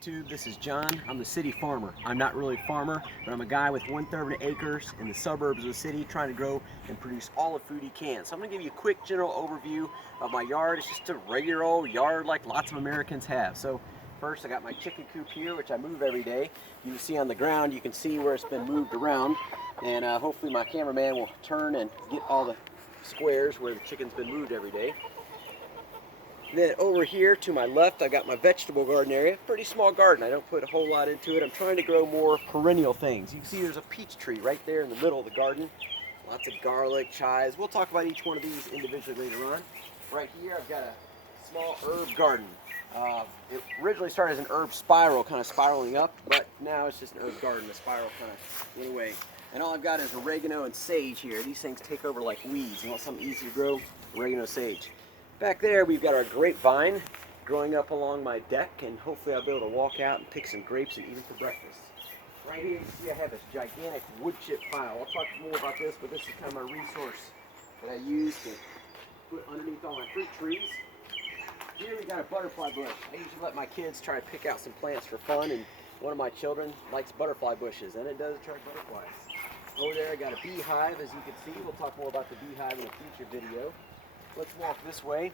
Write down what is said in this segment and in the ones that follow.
YouTube, this is John. I'm the city farmer. I'm not really a farmer, but I'm a guy with 1/3 of an acres in the suburbs of the city trying to grow and produce all the food he can. So I'm going to give you a quick general overview of my yard. It's just a regular old yard like lots of Americans have. So first I got my chicken coop here, which I move every day. You can see on the ground, you can see where it's been moved around, and hopefully my cameraman will turn and get all the squares where the chicken's been moved every day. Then over here to my left, I got my vegetable garden area. Pretty small garden. I don't put a whole lot into it. I'm trying to grow more perennial things. You can see there's a peach tree right there in the middle of the garden. Lots of garlic, chives. We'll talk about each one of these individually later on. Right here, I've got a small herb garden. It originally started as an herb spiral, kind of spiraling up, but now it's just an herb garden. The spiral kind of went away. And all I've got is oregano and sage here. These things take over like weeds. You want something easy to grow? Oregano, sage. Back there, we've got our grapevine growing up along my deck, and hopefully I'll be able to walk out and pick some grapes and eat them for breakfast. Right here, you can see I have this gigantic wood chip pile. I'll talk more about this, but this is kind of my resource that I use to put underneath all my fruit trees. Here we got a butterfly bush. I usually let my kids try to pick out some plants for fun, and one of my children likes butterfly bushes, and it does attract butterflies. Over there, I got a beehive, as you can see. We'll talk more about the beehive in a future video. Let's walk this way.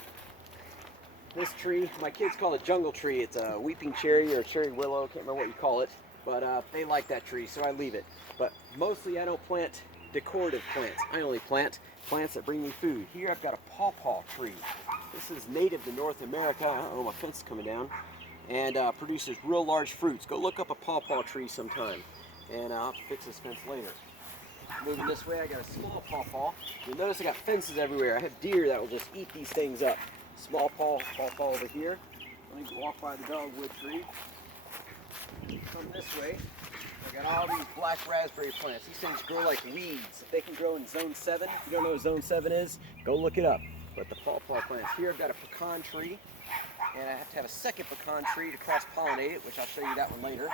This tree, my kids call it jungle tree. It's a weeping cherry or cherry willow, can't remember what you call it, but they like that tree, so I leave it. But mostly I don't plant decorative plants. I only plant plants that bring me food. Here I've got a pawpaw tree. This is native to North America. I don't know, my fence is coming down. And produces real large fruits. Go look up a pawpaw tree sometime, and I'll have to fix this fence later. Moving this way, I got a small pawpaw. You'll notice I got fences everywhere. I have deer that will just eat these things up. Small pawpaw over here. Let me walk by the dogwood tree. Come this way. I got all these black raspberry plants. These things grow like weeds. If they can grow in zone 7, if you don't know what zone 7 is, go look it up. But the pawpaw plants. Here I've got a pecan tree, and I have to have a second pecan tree to cross-pollinate it, which I'll show you that one later.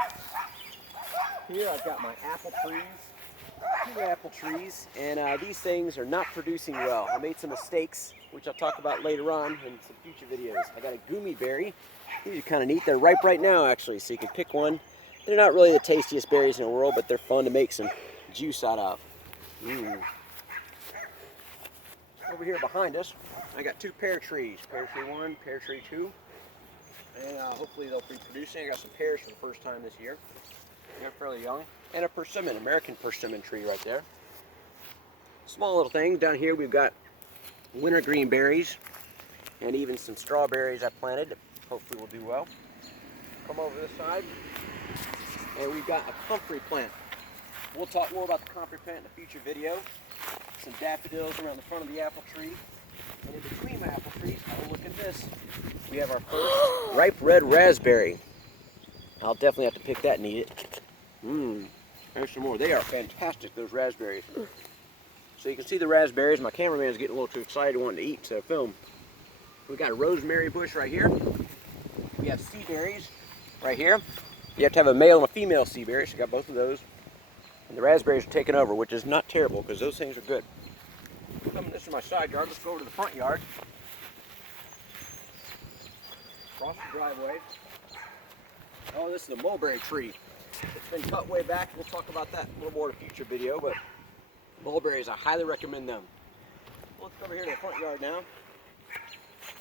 Here I've got my apple trees. 2 apple trees, and these things are not producing well. I made some mistakes, which I'll talk about later on in some future videos. I got a Goomy Berry. These are kind of neat. They're ripe right now, actually, so you can pick one. They're not really the tastiest berries in the world, but they're fun to make some juice out of. Over here behind us, I got 2 pear trees. Pear tree 1, pear tree 2. And hopefully they'll be producing. I got some pears for the first time this year. They're fairly young. And a persimmon, American persimmon tree right there. Small little thing. Down here we've got wintergreen berries and even some strawberries I planted that hopefully will do well. Come over this side and we've got a comfrey plant. We'll talk more about the comfrey plant in a future video. Some daffodils around the front of the apple tree. And in between my apple trees, oh, look at this. We have our first ripe red raspberry. I'll definitely have to pick that and eat it. There's some more. They are fantastic, those raspberries. So you can see the raspberries. My cameraman is getting a little too excited wanting to eat instead of film. We got a rosemary bush right here. We have sea berries right here. You have to have a male and a female sea berry, so you got both of those. And the raspberries are taking over, which is not terrible because those things are good. This is my side yard. Let's go over to the front yard. Across the driveway. Oh, this is a mulberry tree. It's been cut way back. We'll talk about that a little more in a future video, but mulberries, I highly recommend them. Let's go over here to the front yard now.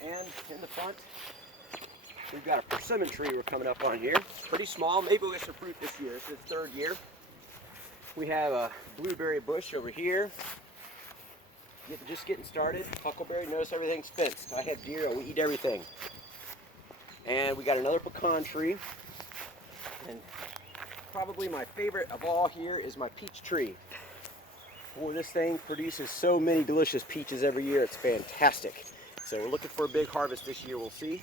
And in the front, we've got a persimmon tree we're coming up on here. Pretty small. Maybe we'll get some fruit this year. It's its 3rd year. We have a blueberry bush over here. Just getting started. Huckleberry. Notice everything's fenced. I have deer. We eat everything. And we got another pecan tree. And probably my favorite of all here is my peach tree. Boy, this thing produces so many delicious peaches every year. It's fantastic. So we're looking for a big harvest this year. We'll see.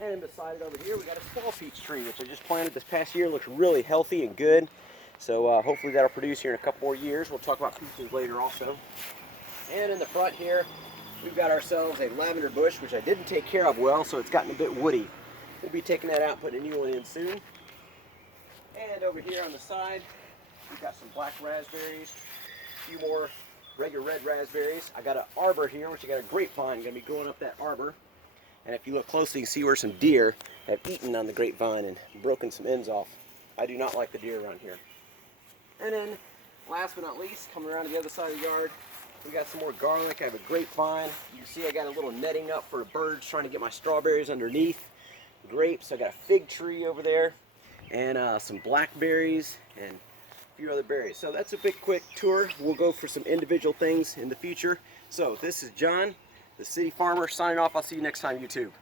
And beside it over here, we got a small peach tree, which I just planted this past year. It looks really healthy and good. So hopefully that'll produce here in a couple more years. We'll talk about peaches later also. And in the front here, we've got ourselves a lavender bush, which I didn't take care of well, so it's gotten a bit woody. We'll be taking that out and putting a new one in soon. And over here on the side, we've got some black raspberries, a few more regular red raspberries. I got an arbor here, which I got a grapevine going to be going up that arbor. And if you look closely, you can see where some deer have eaten on the grapevine and broken some ends off. I do not like the deer around here. And then, last but not least, coming around to the other side of the yard, we got some more garlic. I have a grapevine. You can see I got a little netting up for birds trying to get my strawberries underneath. Grapes, I got a fig tree over there, and some blackberries, and a few other berries. So that's a big quick tour. We'll go for some individual things in the future. So this is John, the city farmer, signing off. I'll see you next time, YouTube.